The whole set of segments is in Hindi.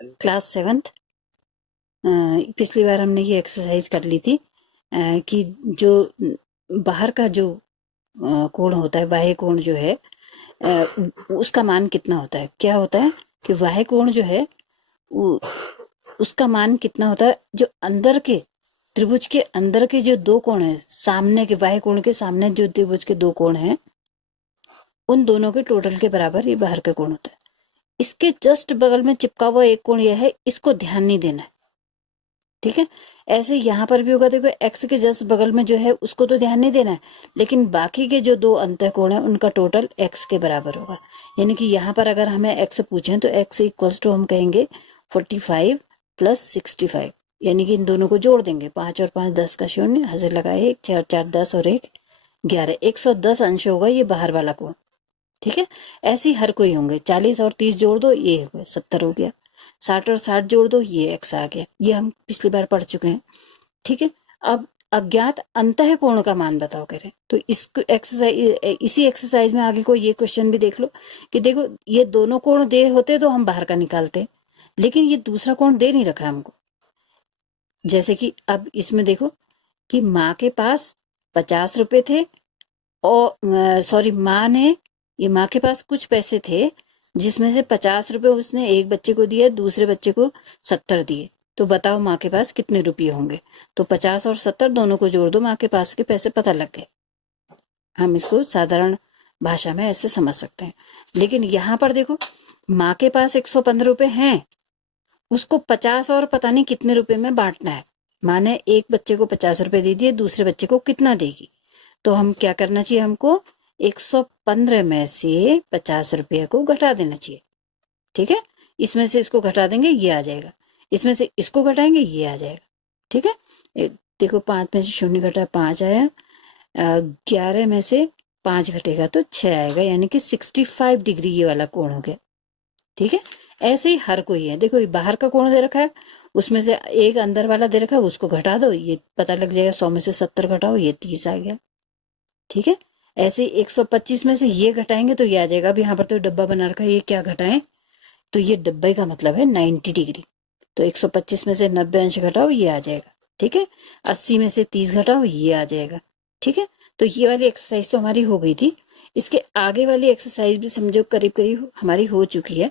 Class 7th। पिछली बार हमने ये एक्सरसाइज कर ली थी कि जो बाहर का जो कोण होता है, बाह्य कोण जो है, उसका मान कितना होता है। क्या होता है कि बाह्य कोण जो है उसका मान कितना होता है, जो अंदर के त्रिभुज के अंदर के जो दो कोण है, सामने के बाह्य कोण के सामने जो त्रिभुज के दो कोण हैं, उन दोनों के टोटल के बराबर ये बाहर का कोण होता है। इसके जस्ट बगल में चिपका हुआ एक कोण यह है, इसको ध्यान नहीं देना है। ठीक है, ऐसे यहाँ पर भी होगा। देखो एक्स के जस्ट बगल में जो है उसको तो ध्यान नहीं देना है, लेकिन बाकी के जो दो अंतःकोण है उनका टोटल एक्स के बराबर होगा। यानी कि यहाँ पर अगर हमें एक्स पूछे तो एक्स इक्वल्स टू हम कहेंगे 45 प्लस 65। यानी कि इन दोनों को जोड़ देंगे, 5 और 5 10 का शून्य, हंसे लगाए 1, 4 4 10 और 1 11, 110 अंश होगा ये बाहर वाला कोण। ठीक है, ऐसे ही हर कोई होंगे। 40 और 30 जोड़ दो, ये 70 हो गया। 60 और 60 जोड़ दो, ये एक्स आ गया। ये हम पिछली बार पढ़ चुके हैं। ठीक है, अब अज्ञात अंतः कोण का मान बताओ कह रहे हैं। तो इसको एक्सरसाइज, इसी एक्सरसाइज में आगे को ये क्वेश्चन भी देख लो कि देखो ये दोनों कोण दे होते तो हम बाहर का निकालते, लेकिन ये दूसरा कोण दे नहीं रखा हमको। जैसे कि अब इसमें देखो कि माँ के पास 50 रुपए थे, और सॉरी माँ ने, ये माँ के पास कुछ पैसे थे जिसमें से 50 रुपए उसने एक बच्चे को दिए, दूसरे बच्चे को 70 दिए। तो बताओ माँ के पास कितने रुपये होंगे। तो 50 और 70 दोनों को जोड़ दो, माँ के पास के पैसे पता लग गए। हम इसको साधारण भाषा में ऐसे समझ सकते हैं। लेकिन यहाँ पर देखो माँ के पास 115 रुपए हैं, उसको 50 और पता नहीं कितने रुपए में बांटना है। माँ ने एक बच्चे को 50 रुपए दे दिए, दूसरे बच्चे को कितना देगी। तो हम क्या करना चाहिए, हमको 115 में से 50 रुपये को घटा देना चाहिए। ठीक है, इसमें से इसको घटा देंगे, ये आ जाएगा। इसमें से इसको घटाएंगे, ये आ जाएगा। ठीक है, देखो 5 में से शून्य घटा 5 आया, 11 में से 5 घटेगा तो 6 आएगा, यानी कि 65 डिग्री ये वाला कोण हो गया। ठीक है, ऐसे ही हर कोई है। देखो ये बाहर का कोण दे रखा है, उसमें से एक अंदर वाला दे रखा है, उसको घटा दो, ये पता लग जाएगा। 100 में से 70 घटाओ, ये 30 आ गया। ठीक है, ऐसे 125 में से ये घटाएंगे तो ये आ जाएगा। अब यहाँ पर तो डब्बा बना रखा है, ये क्या घटाएं, तो ये डब्बे का मतलब है 90 डिग्री। तो 125 में से 90 अंश घटाओ, ये आ जाएगा। ठीक है, 80 में से 30 घटाओ, ये आ जाएगा। ठीक है, तो ये वाली एक्सरसाइज तो हमारी हो गई थी। इसके आगे वाली एक्सरसाइज भी समझो करीब करीब हमारी हो चुकी है।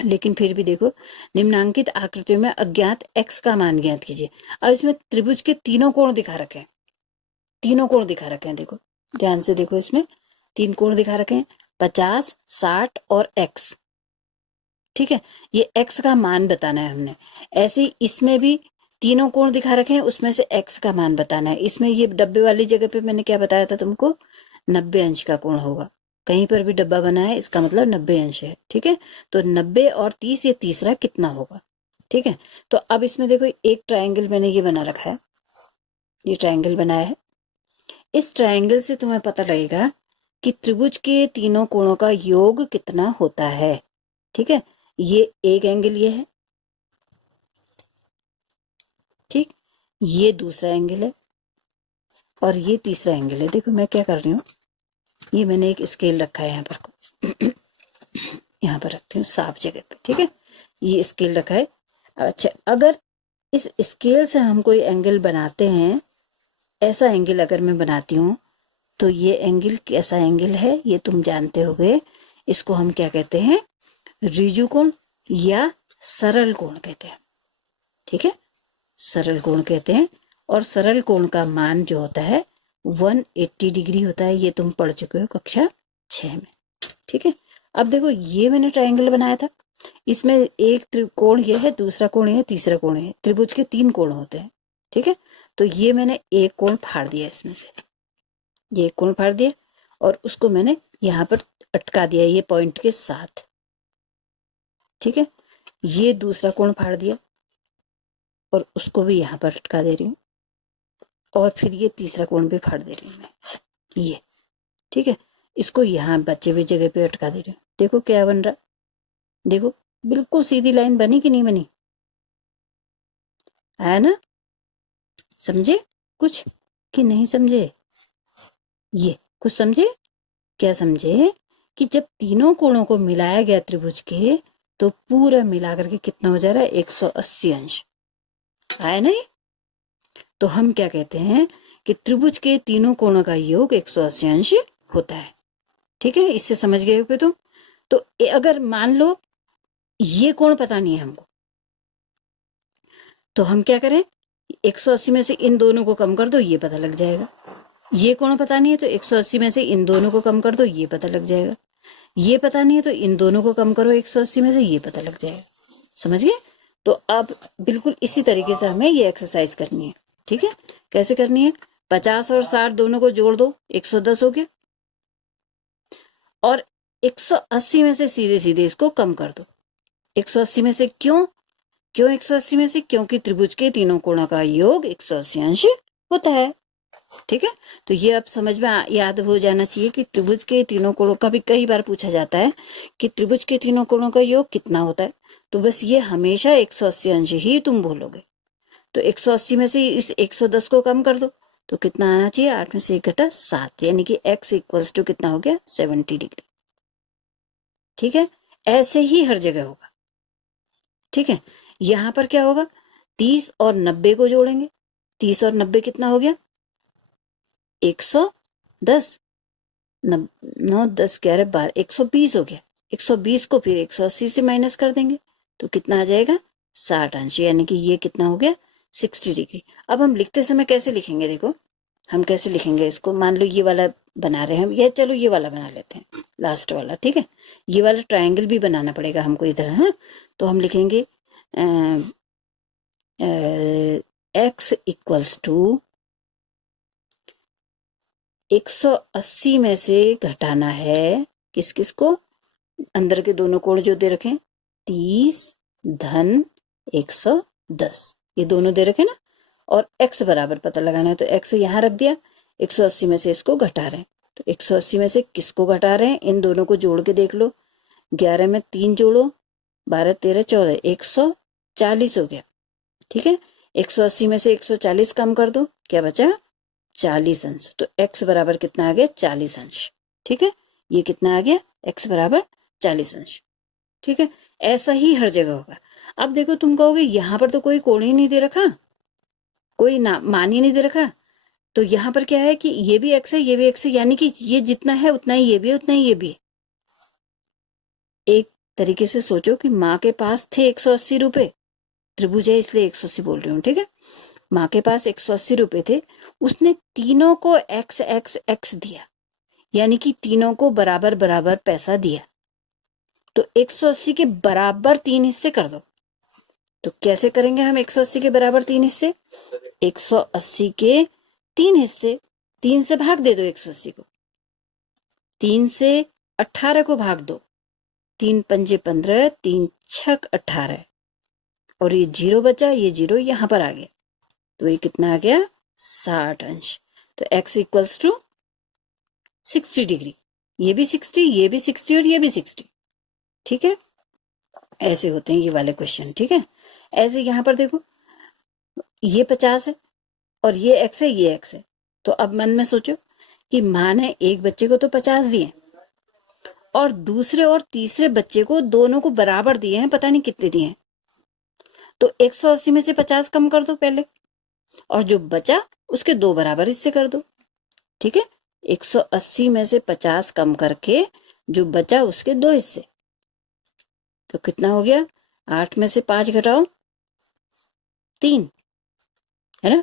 लेकिन फिर भी देखो, निम्नांकित आकृतियों में अज्ञात x का मान ज्ञात कीजिए। अब इसमें त्रिभुज के तीनों कोण दिखा रखे हैं, तीनों कोण दिखा रखे हैं। देखो ध्यान से देखो, इसमें 3 कोण दिखा रखे हैं, 50, 60 और x। ठीक है, ये x का मान बताना है हमने। ऐसे ही इसमें भी तीनों कोण दिखा रखे हैं, उसमें से x का मान बताना है। इसमें ये डब्बे वाली जगह पे मैंने क्या बताया था तुमको, 90 अंश का कोण होगा। कहीं पर भी डब्बा बना है इसका मतलब 90 अंश है। ठीक है, तो 90 और 30, ये तीसरा कितना होगा। ठीक है, तो अब इसमें देखो एक ट्रायंगल मैंने ये बना रखा है, ये ट्रायंगल बनाया है। इस ट्रायंगल से तुम्हें पता लगेगा कि त्रिभुज के तीनों कोणों का योग कितना होता है। ठीक है, ये एक एंगल ये है, ठीक, ये दूसरा एंगल है, और ये तीसरा एंगल है। देखो मैं क्या कर रही हूँ, ये मैंने एक स्केल रखा है यहाँ पर यहाँ पर रखती हूँ साफ जगह पे। ठीक है, ये स्केल रखा है। अच्छा, अगर इस स्केल से हम कोई एंगल बनाते हैं, ऐसा एंगल अगर मैं बनाती हूँ, तो ये एंगल कैसा एंगल है ये तुम जानते होगे। इसको हम क्या कहते हैं, ऋजु कोण या सरल कोण कहते हैं। ठीक है, सरल कोण कहते हैं। और सरल कोण का मान जो होता है 180 डिग्री होता है, ये तुम पढ़ चुके हो कक्षा 6 में। ठीक है, अब देखो ये मैंने ट्रायंगल बनाया था, इसमें एक त्रिकोण ये है, दूसरा कोण है, तीसरा कोण है। त्रिभुज के 3 कोण होते हैं। ठीक है, तो ये मैंने एक कोण फाड़ दिया, इसमें से ये एक कोण फाड़ दिया, और उसको मैंने यहाँ पर अटका दिया ये पॉइंट के साथ। ठीक है, ये दूसरा कोण फाड़ दिया और उसको भी यहाँ पर अटका दे रही हूँ, और फिर ये तीसरा कोण भी फाड़ दे रही हूँ मैं, ये। ठीक है, इसको यहाँ बचे हुए जगह पे अटका दे रही हूँ। देखो क्या बन रहा, देखो बिल्कुल सीधी लाइन बनी कि नहीं बनी, है ना। समझे कुछ कि नहीं समझे, ये कुछ समझे। क्या समझे कि जब तीनों कोणों को मिलाया गया त्रिभुज के, तो पूरा मिला करके कितना हो जा रहा है, 180 अंश आया ना ये। तो हम क्या कहते हैं कि त्रिभुज के तीनों कोणों का योग 180 अंश होता है। ठीक है, इससे समझ गए हो तुम। तो अगर मान लो ये कोण पता नहीं है हमको, तो हम क्या करें, 180 में से इन दोनों को कम कर दो, ये पता लग जाएगा। ये कोण पता नहीं है तो 180 में से इन दोनों को कम कर दो, ये पता लग जाएगा। ये पता नहीं है तो इन दोनों को कम करो 180 में से, ये पता लग जाएगा। समझ गए। तो अब बिल्कुल इसी तरीके से हमें ये एक्सरसाइज करनी है। ठीक है, कैसे करनी है, 50 और 60 दोनों को जोड़ दो, 110 हो गया। और 180 में से सीधे सीधे इसको कम कर दो। 180 में से क्यों 180 में से, क्योंकि त्रिभुज के तीनों कोणों का योग 180 अंश होता है। ठीक है, तो ये अब समझ में याद हो जाना चाहिए कि त्रिभुज के तीनों कोणों का भी कई बार पूछा जाता है कि त्रिभुज के तीनों कोणों का योग कितना होता है। तो बस ये हमेशा 180 अंश ही तुम बोलोगे। तो 180 में से इस 110 को कम कर दो, तो कितना आना चाहिए, 8 में से 1 घटा 7, यानी कि x इक्वल्स टू कितना हो गया, 70 डिग्री। ठीक है, ऐसे ही हर जगह होगा। ठीक है, यहां पर क्या होगा, 30 और 90 को जोड़ेंगे, 30 और 90 कितना हो गया, 110, 9 10 11 12, 120 हो गया। 120 को फिर 180 से माइनस कर देंगे तो कितना आ जाएगा, 60 अंश, यानी कि ये कितना हो गया, 60 डिग्री। अब हम लिखते समय कैसे लिखेंगे, देखो हम कैसे लिखेंगे इसको। मान लो ये वाला बना रहे हैं हम, या चलो ये वाला बना लेते हैं, लास्ट वाला। ठीक है, ये वाला ट्रायंगल भी बनाना पड़ेगा हमको इधर। हाँ, तो हम लिखेंगे x इक्वल्स टू 180 में से घटाना है किस किस को, अंदर के दोनों कोण जो दे रखे, 30 धन 110, ये दोनों दे रखे ना, और x बराबर पता लगाना है, तो x यहां रख दिया, 180 में से इसको घटा रहे हैं, तो 180 में से किसको घटा रहे हैं, इन दोनों को जोड़ के देख लो, 11 में 3 जोड़ो, 12 13 14, 140 हो गया। ठीक है, 180 में से 140 कम कर दो, क्या बचा, 40 अंश। तो x बराबर कितना आ गया, 40 अंश। ठीक है, ये कितना आ गया, x बराबर 40 अंश। ठीक है, ऐसा ही हर जगह होगा। अब देखो तुम कहोगे यहां पर तो कोई कोण ही नहीं दे रखा, कोई ना मान ही नहीं दे रखा, तो यहां पर क्या है कि ये भी x है, ये भी x है, यानी कि ये जितना है उतना ही ये भी है, उतना ही ये भी है। एक तरीके से सोचो कि माँ के पास थे 180 रुपए, त्रिभुज है इसलिए 180 बोल रही हूँ। ठीक है, माँ के पास 180 रुपए थे, उसने तीनों को x x x दिया, यानी कि तीनों को बराबर बराबर पैसा दिया। तो 180 के बराबर 3 हिस्से कर दो। तो कैसे करेंगे हम 180 के बराबर 3 हिस्से, 180 के 3 हिस्से, 3 से भाग दे दो 180 को, 3 से 18 को भाग दो, 3 पंजे 15, 3 छक 18, और ये 0 बचा, ये 0 यहां पर आ गया, तो ये कितना आ गया, 60 अंश। तो x इक्वल्स टू 60 डिग्री, ये भी 60, ये भी 60 और ये भी 60। ठीक है, ऐसे होते हैं ये वाले क्वेश्चन। ठीक है, ऐसे यहां पर देखो ये 50 है और ये x है, ये x है, तो अब मन में सोचो कि माँ ने एक बच्चे को तो 50 दिए और दूसरे और तीसरे बच्चे को दोनों को बराबर दिए हैं, पता नहीं कितने दिए हैं। तो 180 में से 50 कम कर दो पहले, और जो बचा उसके 2 बराबर हिस्से कर दो। ठीक है, 180 में से 50 कम करके जो बचा उसके 2 हिस्से, तो कितना हो गया, 8 में से 5 घटाओ 3, है ना,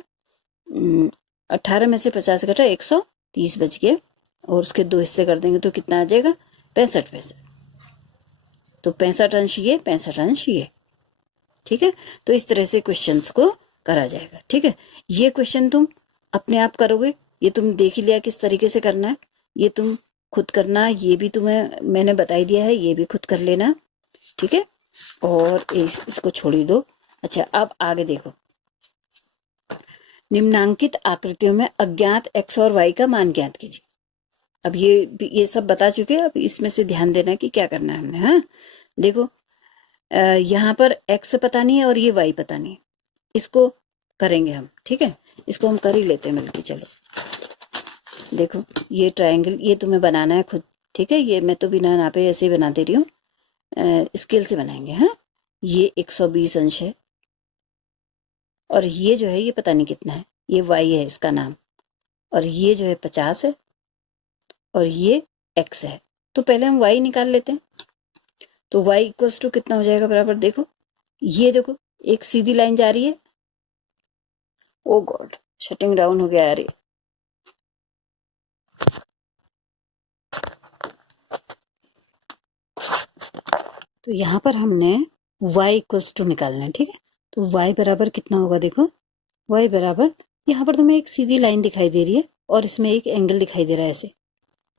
18 में से 50 घटा 130 बच गया, और उसके 2 हिस्से कर देंगे तो कितना आ जाएगा, 65 पैसे। तो 65 अंश ये, 65 अंश ये। ठीक है, तो इस तरह से क्वेश्चंस को करा जाएगा। ठीक है, ये क्वेश्चन तुम अपने आप करोगे, ये तुम देख ही लिया किस तरीके से करना है, ये तुम खुद करना, ये भी तुम्हें मैंने बता ही दिया है, ये भी खुद कर लेना। ठीक है, और इसको छोड़ ही दो। अच्छा, अब आगे देखो, निम्नांकित आकृतियों में अज्ञात x और y का मान ज्ञात कीजिए। अब ये सब बता चुके हैं, अब इसमें से ध्यान देना कि क्या करना है हमने। हाँ देखो, यहाँ पर x पता नहीं है और ये y पता नहीं है, इसको करेंगे हम। ठीक है, इसको हम कर ही लेते हैं मिलके। चलो देखो, ये ट्रायंगल ये तुम्हें बनाना है खुद। ठीक है, ये मैं तो बिना नापे ऐसे ही बना दे रही हूँ, स्केल से बनाएंगे। हाँ, ये 120 अंश है और ये जो है ये पता नहीं कितना है, ये y है इसका नाम, और ये जो है 50 है और ये x है। तो पहले हम y निकाल लेते हैं। तो y इक्वल्स टू कितना हो जाएगा बराबर, देखो ये देखो एक सीधी लाइन जा रही है। ओ गॉड, शटिंग डाउन हो गया यार ये। तो यहाँ पर हमने y इक्वल्स टू निकालना है, ठीक है। तो y बराबर कितना होगा, देखो y बराबर, यहाँ पर तुम्हें एक सीधी लाइन दिखाई दे रही है और इसमें एक एंगल दिखाई दे रहा है ऐसे,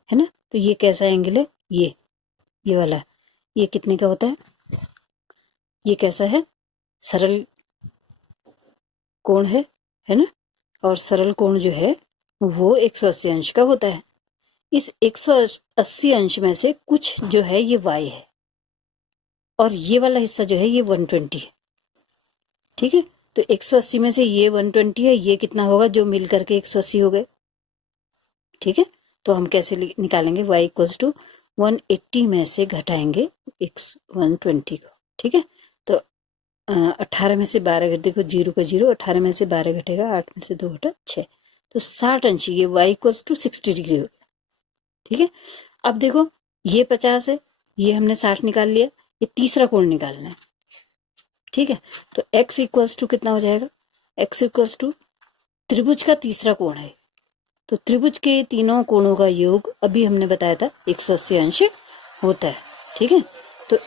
है ना। तो ये कैसा एंगल है, ये वाला, ये कितने का होता है, ये कैसा है, सरल कोण है ना। और सरल कोण जो है वो 180 अंश का होता है। इस 180 अंश में से कुछ जो है ये y है और ये वाला हिस्सा जो है ये 120 है, ठीक है। तो 180 में से ये 120 है, ये कितना होगा जो मिल करके 180 हो गए, ठीक है। तो हम कैसे निकालेंगे, y इक्वल्स टू 180 में से घटाएंगे 120 को, ठीक है। तो 18 में से 12 घट, देखो 0 का 0, 18 में से 12 घटेगा, 8 में से 2 घटा 6, तो 60 अंश, ये y इक्वल्स टू 60 डिग्री हो गया, ठीक है। अब देखो ये 50 है, ये हमने 60 निकाल लिया, ये तीसरा कोण निकालना है, ठीक है। तो x इक्वल्स टू कितना हो जाएगा, x इक्वल्स टू त्रिभुज का तीसरा कोण है, तो त्रिभुज के तीनों कोणों का योग अभी हमने बताया था 180 अंश होता है, ठीक है। तो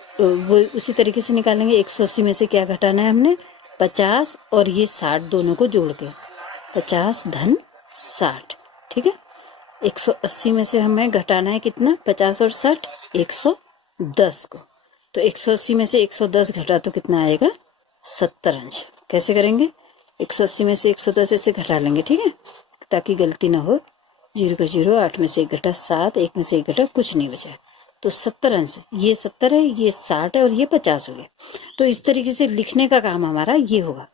वो उसी तरीके से निकालेंगे। 180 में से क्या घटाना है हमने, 50 और ये 60 दोनों को जोड़ के 50 धन 60, ठीक है। 180 में से हमें घटाना है कितना, 50 और 60, 110 को। तो 180 में से 110 घटा तो कितना आएगा, 70 अंश। कैसे करेंगे, 180 में से 110 ऐसे घटा लेंगे, ठीक है, ताकि गलती ना हो। 0 का 0, 8 में से 1 घटा 7, 1 में से 1 घटा, कुछ नहीं बचा। तो 70 अंश, ये 70 है, ये 60 है और ये 50 हो गया। तो इस तरीके से लिखने का काम हमारा ये होगा,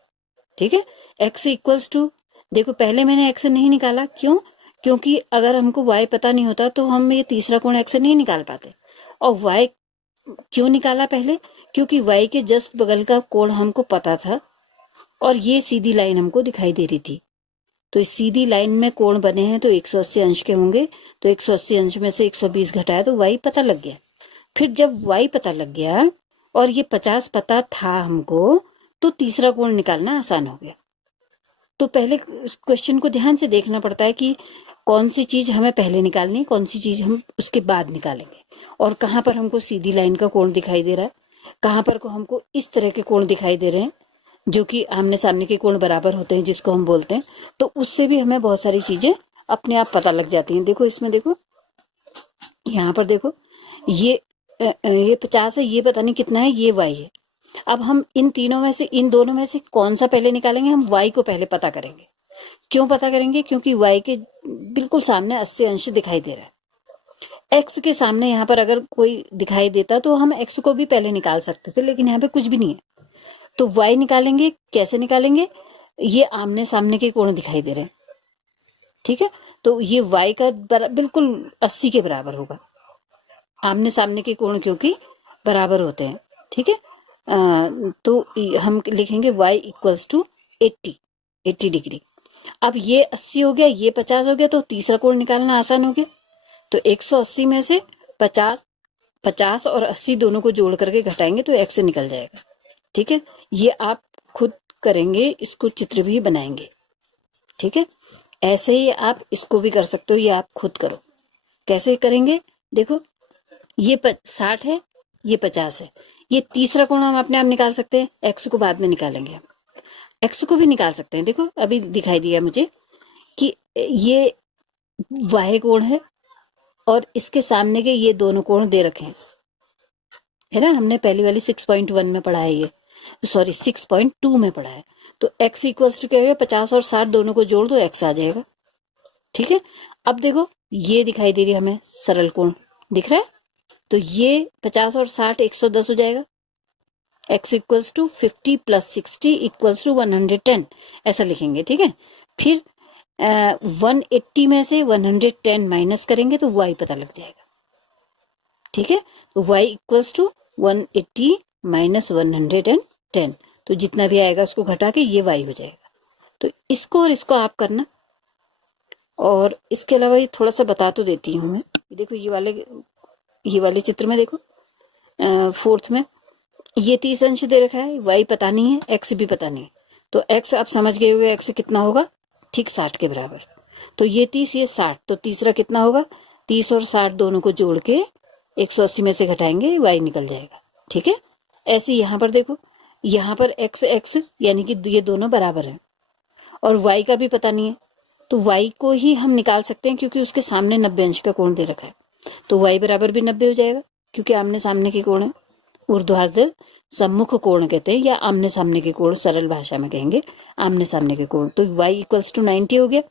ठीक है। x इक्वल्स टू, देखो पहले मैंने x नहीं निकाला, क्यों, क्योंकि अगर हमको y पता नहीं होता तो हम ये तीसरा कोण x नहीं निकाल पाते। और y क्यों निकाला पहले, क्योंकि y के जस्ट बगल का कोण हमको पता था और ये सीधी लाइन हमको दिखाई दे रही थी। तो इस सीधी लाइन में कोण बने हैं तो 180 अंश के होंगे। तो 180 अंश में से 120 घटाया तो y पता लग गया। फिर जब y पता लग गया और ये 50 पता था हमको, तो तीसरा कोण निकालना आसान हो गया। तो पहले क्वेश्चन को ध्यान से देखना पड़ता है कि कौन सी चीज हमें पहले निकालनी है, कौन सी चीज हम उसके बाद निकालेंगे, और कहाँ पर हमको सीधी लाइन का कोण दिखाई दे रहा है, कहाँ पर को हमको इस तरह के कोण दिखाई दे रहे हैं जो कि आमने सामने के कोण बराबर होते हैं, जिसको हम बोलते हैं। तो उससे भी हमें बहुत सारी चीजें अपने आप पता लग जाती हैं। देखो इसमें, देखो यहाँ पर देखो, ये 50 है, ये पता नहीं कितना है, ये y है। अब हम इन तीनों में से, इन दोनों में से कौन सा पहले निकालेंगे, हम y को पहले पता करेंगे। क्यों पता करेंगे, क्योंकि y के बिल्कुल सामने 80 अंश दिखाई दे रहा है। x के सामने यहाँ पर अगर कोई दिखाई देता तो हम x को भी पहले निकाल सकते थे, लेकिन यहाँ पे कुछ भी नहीं है। तो y निकालेंगे, कैसे निकालेंगे, ये आमने सामने के कोण दिखाई दे रहे हैं, ठीक है। तो ये y का बिल्कुल 80 के बराबर होगा, आमने सामने के कोण क्योंकि बराबर होते हैं, ठीक है। तो हम लिखेंगे y इक्वल्स टू 80 डिग्री। अब ये 80 हो गया, ये 50 हो गया, तो तीसरा कोण निकालना आसान हो गया। तो 180 में से 50 और 80 दोनों को जोड़ करके घटाएंगे तो x निकल जाएगा, ठीक है। ये आप खुद करेंगे, इसको चित्र भी बनाएंगे, ठीक है। ऐसे ही आप इसको भी कर सकते हो, ये आप खुद करो। कैसे करेंगे, देखो ये 60 है, ये 50 है, ये तीसरा कोण हम अपने आप निकाल सकते हैं, x को बाद में निकालेंगे। हम x को भी निकाल सकते हैं। देखो अभी दिखाई दिया मुझे कि ये y कोण है और इसके सामने के ये दोनों कोण दे रखे हैं, है ना। हमने पहली वाली 6.1 में पढ़ा है, ये सॉरी 6.2 में पढ़ा है। तो x इक्वल्स टू क्या होगा, 50 और 60 दोनों को जोड़ दो, x आ जाएगा, ठीक है। अब देखो ये दिखाई दे रही है हमें सरल कोण, दिख रहा है। तो ये 50 और 60 110 हो जाएगा। x equals to 50 plus 60 equals to 110, ऐसा लिखेंगे, ठीक है। फिर 180 में से 110 माइनस करेंगे तो y पता लग जाएगा, ठीक है। तो y इक्वल्स टू 180 माइनस 110, तो जितना भी आएगा उसको घटा के ये y हो जाएगा। तो इसको और इसको आप करना। और इसके अलावा ये थोड़ा सा बता तो देती हूँ मैं। देखो ये वाले चित्र में देखो, फोर्थ में ये 30 अंश दे रखा है, y पता नहीं है, x भी पता नहीं है। तो x आप समझ गए हुए, x कितना होगा, ठीक 60 के बराबर। तो ये 30 ये 60, तो तीसरा कितना होगा, 30 और 60 दोनों को जोड़ के 180 में से घटाएंगे, y निकल जाएगा। ठीक है। ऐसे यहाँ पर देखो, यहाँ पर x यानी कि ये दोनों बराबर हैं और y का भी पता नहीं है, तो y को ही हम निकाल सकते हैं क्योंकि उसके सामने 90 अंश का कोण दे रखा है। तो y बराबर भी 90 हो जाएगा क्योंकि आमने सामने के कोण है। ऊर्ध्वाधर सम्मुख कोण कहते हैं, या आमने सामने के कोण, सरल भाषा में कहेंगे आमने सामने के कोण। तो y इक्वल्स टू 90 हो गया।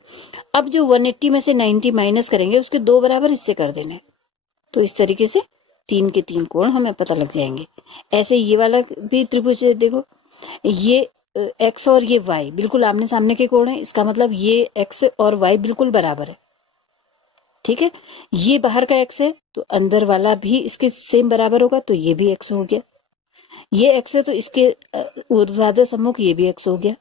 अब जो 180 में से 90 माइनस करेंगे उसके 2 बराबर हिस्से कर देने। तो इस तरीके से 3 के 3 कोण हमें पता लग जाएंगे। ऐसे ये वाला भी त्रिभुज देखो, ये x और ये y बिल्कुल आमने सामने के कोण है, इसका मतलब ये x और y बिल्कुल बराबर है। ठीक है। ये बाहर का x है तो अंदर वाला भी इसके सेम बराबर होगा, तो ये भी x हो गया। ये x है तो इसके ऊर्ध्वाधर सम्मुख ये भी x हो गया।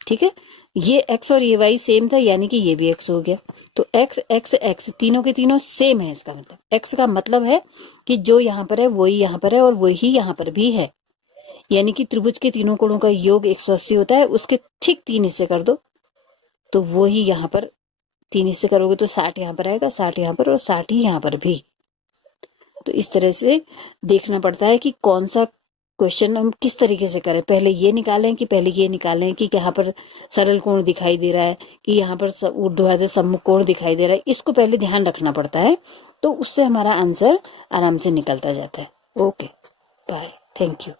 ठीक है। ये x और ये y सेम था यानी कि ये भी x हो गया। तो x x x तीनों के तीनों सेम है। इसका मतलब x का मतलब है कि जो यहाँ पर है वही यहाँ पर है और वही यहाँ पर भी है, यानी कि त्रिभुज के तीनों कोणों का योग 180 होता है, उसके ठीक 3 हिस्से कर दो तो वो ही यहाँ पर 3 हिस्से करोगे तो 60 यहाँ पर आएगा, 60 यहाँ पर और 60 ही यहाँ पर भी। तो इस तरह से देखना पड़ता है कि कौन सा क्वेश्चन हम किस तरीके से करें। पहले ये निकालें कि यहाँ पर सरल कोण दिखाई दे रहा है कि यहाँ पर ऊर्ध्वाधर सम्मुख कोण दिखाई दे रहा है, इसको पहले ध्यान रखना पड़ता है। तो उससे हमारा आंसर आराम से निकलता जाता है। Okay, bye, thank you.